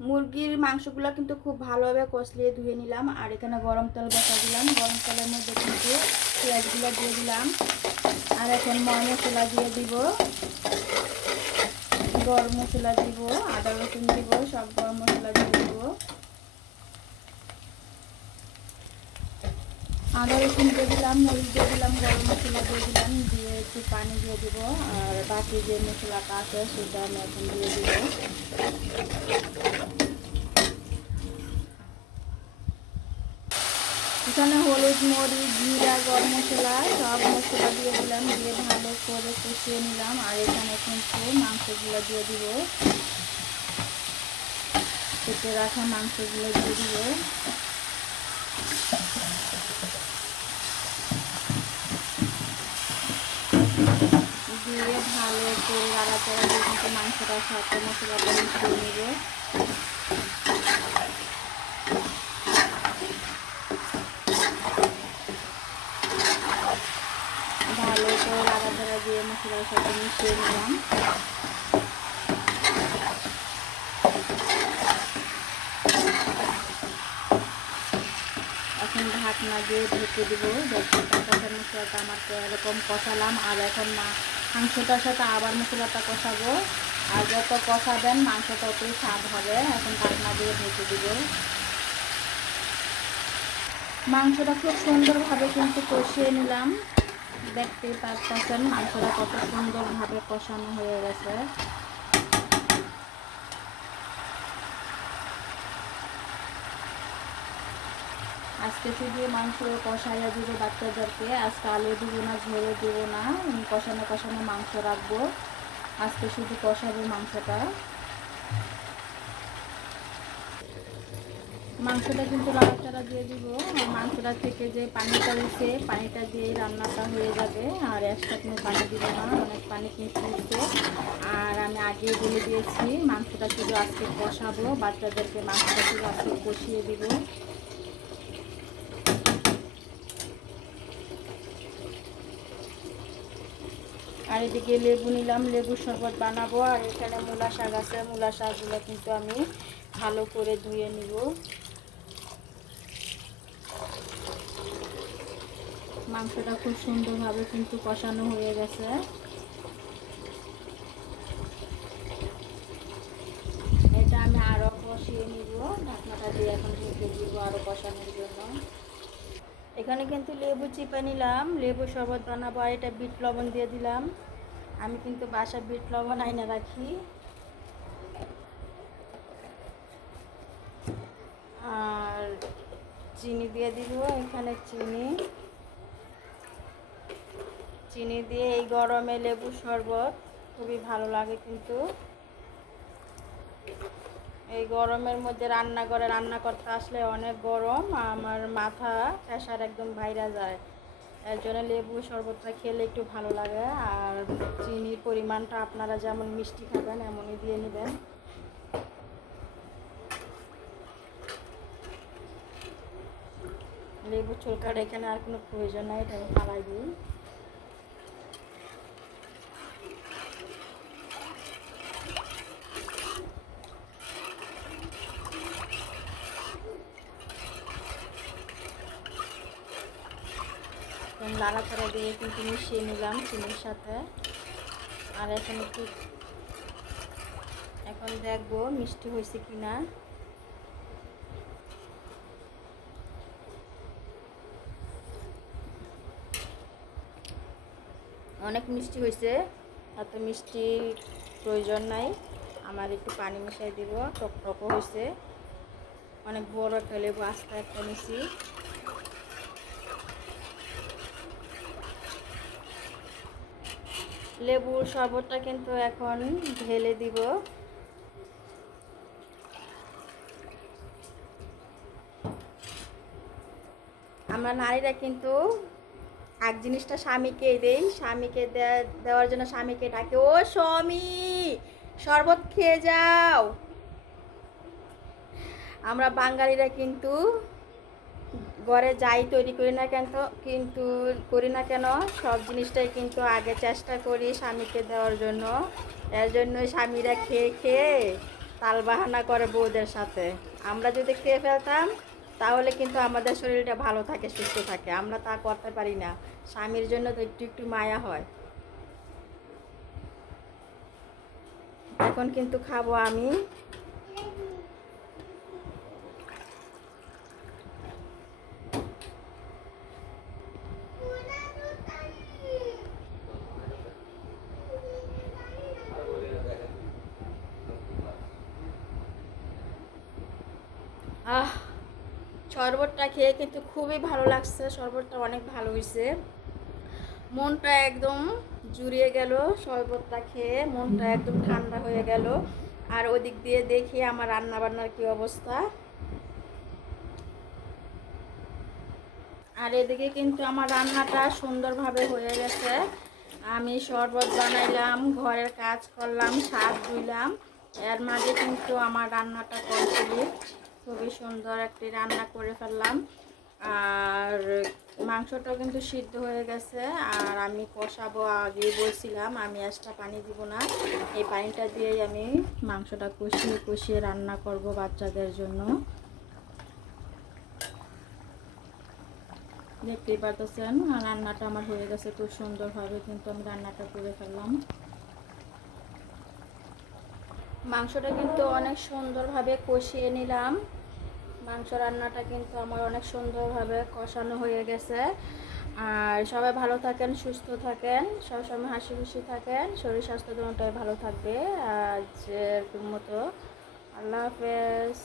মুরগির মাংসগুলো কিন্তু খুব ভালোভাবে কষলিয়ে ধুয়ে নিলাম, আর এখানে গরম তেল বসা দিলাম। গরম তেলের মধ্যে কিন্তু পেঁয়াজগুলো দিয়ে দিলাম। আর এখন ময় মশলা দিয়ে দিব, গরম মশলা দিব, আদা রসুন দিব, সব গরম মশলা দিয়ে দিব। আদা রসুন দিয়ে দিলাম মরিচ দিয়ে দিলাম, গরম মশলা দিয়ে দিলাম, দিয়ে একটু পানি দিয়ে দিব। আর বাকি যে মশলাটা আছে সেটা আমি এখন দিয়ে দিব। এখানে হলুদ, মরিচ, জিরা, গরম মশলা, সব মশলা দিয়ে দিলাম, দিয়ে ভালো করে কষিয়ে নিলাম। আর এখানে কিন্তু মাংসগুলো দিয়ে দিব। কেটে রাখা মাংসগুলো দিয়ে দিব দিয়ে করে নাড়াচাড়া দিয়ে কিন্তু মাংসটার সাথে মশলাটা মিশিয়ে নেবে। ভালো করে নাড়াচাড়া দিয়ে মশলার সাথে মিশিয়ে নিলাম। এখন ঢাকনা দিয়ে ঢেকে দিব। দেখুন কাঁচা মশলাটা আমার এরকম কষালাম। আর এখন মা মাংসটার সাথে আবার মশলাটা কষাবো। আর যত কষাবেন মাংস ততই স্বাদ হবে। এখন ঢাকনা দিয়ে ঢেকে দিব। মাংসটা খুব সুন্দরভাবে কিন্তু কষিয়ে নিলাম। দেখতেই পাচ্ছেন, মাংসটা কত সুন্দরভাবে কষানো হয়ে গেছে। আজকে দিয়ে মাংস কষাইয়া দিব বাচ্চাদেরকে আজকে আলু দিব না, ঝোলে দিব না। কষানো কষানো মাংস রাখব। আজকে শুধু কষাবো মাংসটা। মাংসটা কিন্তু লাড়াচাড়া দিয়ে দিব। মাংসটা থেকে যে পানিটা উঠে পানিটা দিয়ে রান্নাটা হয়ে যাবে। আর এক্সট্রা কোনো পানি দিব না, অনেক পানি কিন্তু উঠছে। আর আমি আগে বলে দিয়েছি, মাংসটা শুধু আজকে কষাবো। বাচ্চাদেরকে মাংসটা শুধু আজকে কষিয়ে দিব। আর এদিকে লেবু নিলাম লেবুর শরবত বানাবো। আর এখানে মূলা শাক আছে, মূলা শাকগুলো কিন্তু আমি ভালো করে ধুয়ে নিব। মাংসটা খুব সুন্দরভাবে কিন্তু কষানো হয়ে গেছে। এটা আমি আরও কষিয়ে নিব। ঢাকনাটা দিয়ে এখন ঢেকে দিব আরও কষানোর জন্য। এখানে কিন্তু লেবু চিপে নিলাম, লেবু শরবত বানাবো আর এটা বিট লবণ দিয়ে দিলাম। আমি কিন্তু বাসা বিট লবণ আইনে রাখি। আর চিনি দিয়ে দিব, এখানে চিনি। চিনি দিয়ে এই গরমে লেবু শরবত খুবই ভালো লাগে কিন্তু। এই গরমের মধ্যে রান্না করে, রান্না করতে আসলে অনেক গরম, আমার মাথা প্রেশার একদম বাইরে যায়। এর জন্য লেবু শরবতটা খেলে একটু ভালো লাগে, আর চিনির পরিমাণটা আপনারা যেমন মিষ্টি খাবেন, এমনই দিয়ে নেবেন। লেবু চুলকাটা এখানে আর কোনো প্রয়োজন নাই, এটা আমি ফালাই দিই। নাড়াচাড়া দিয়ে কিন্তু মিশিয়ে নিলাম চিনির সাথে। আর এখন একটু এখন দেখব মিষ্টি হয়েছে কি না অনেক মিষ্টি হয়েছে, এত মিষ্টি প্রয়োজন নাই। আমার একটু পানি মিশাই দিব টক টকও হয়েছে। অনেক বড় একটা লেবু, আস্তে একটা নিছি। লেবুর শরবতটা কিন্তু এখন ঢেলে দিব। আমরা নারীরা কিন্তু এক জিনিসটা স্বামীকে দেই, স্বামীকে দেওয়ার জন্য স্বামীকে ডাকে, ও স্বামী, শরবত খেয়ে যাও। আমরা বাঙালিরা কিন্তু ঘরে যাই তৈরি করি না কেন কিন্তু করি না কেন, সব জিনিসটাই কিন্তু আগে চেষ্টা করি স্বামীকে দেওয়ার জন্য। এর জন্য স্বামীরা খেয়ে খেয়ে তাল বাহানা করে বউদের সাথে। আমরা যদি খেয়ে ফেলতাম, তাহলে কিন্তু আমাদের শরীরটা ভালো থাকে, সুস্থ থাকে। আমরা তা করতে পারি না। স্বামীর জন্য তো একটু একটু মায়া হয়। এখন কিন্তু খাব আমি। আহ, শরবতটা খেয়ে কিন্তু খুবই ভালো লাগছে। শরবতটা অনেক ভালো হয়েছে। মনটা একদম জুড়িয়ে গেল শরবতটা খেয়ে। মনটা একদম ঠান্ডা হয়ে গেল। আর ওদিক দিয়ে দেখি আমার রান্না বান্নার কি অবস্থা। আর এদিকে কিন্তু আমার রান্নাটা সুন্দরভাবে হয়ে গেছে। আমি শরবত বানাইলাম, ঘরের কাজ করলাম, শাক ধুইলাম। এর মাঝে কিন্তু আমার রান্নাটা কমপ্লিট। খুবই সুন্দর একটি রান্না করে ফেললাম। আর মাংসটা কিন্তু সিদ্ধ হয়ে গেছে, আর আমি কষাবো আগেই বলছিলাম, আমি এক্সট্রা পানি দিব না। এই পানিটা দিয়েই আমি মাংসটা কষিয়ে কষিয়ে রান্না করব বাচ্চাদের জন্য। দেখতেই পারতেছেন, রান্নাটা আমার হয়ে গেছে খুব সুন্দরভাবে, কিন্তু আমি রান্নাটা করে ফেললাম। মাংসটা কিন্তু অনেক সুন্দরভাবে কষিয়ে নিলাম। মাংস রান্নাটা কিন্তু আমার অনেক সুন্দরভাবে কষানো হয়ে গেছে। আর সবাই ভালো থাকেন, সুস্থ থাকেন, সবসময় হাসি খুশি থাকেন, শরীর স্বাস্থ্য দুটাই ভালো থাকবে এরকম মতো। আল্লাহ হাফেজ।